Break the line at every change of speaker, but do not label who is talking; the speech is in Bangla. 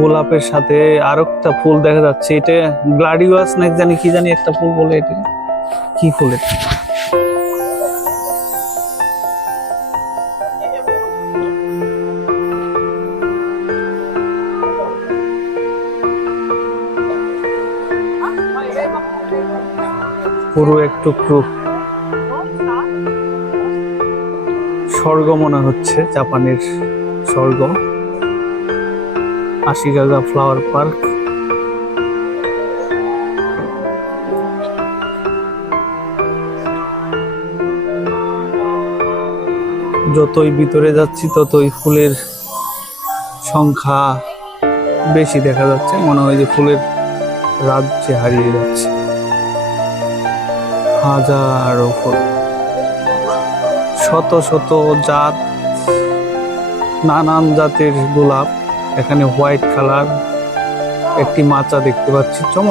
গোলাপের সাথে আর একটা ফুল দেখা যাচ্ছে। এটা গ্লাডিওয়াস না, জানি কি জানি একটা ফুল বলে এটা। কি ফুল এটা? পুরো একটু স্বর্গ মনে হচ্ছে, জাপানের স্বর্গ। আশিগাগা ফ্লাওয়ার পার্ক যতই ভিতরে যাচ্ছি, ততই ফুলের সংখ্যা বেশি দেখা যাচ্ছে। মনে হয় যে ফুলের রাজ্যে হারিয়ে যাচ্ছে। হাজারো ফুল। শত শত জাত, নানান জাতের গোলাপ। এখানে হোয়াইট কালার একটি মাচা দেখতে পাচ্ছি। চমৎকার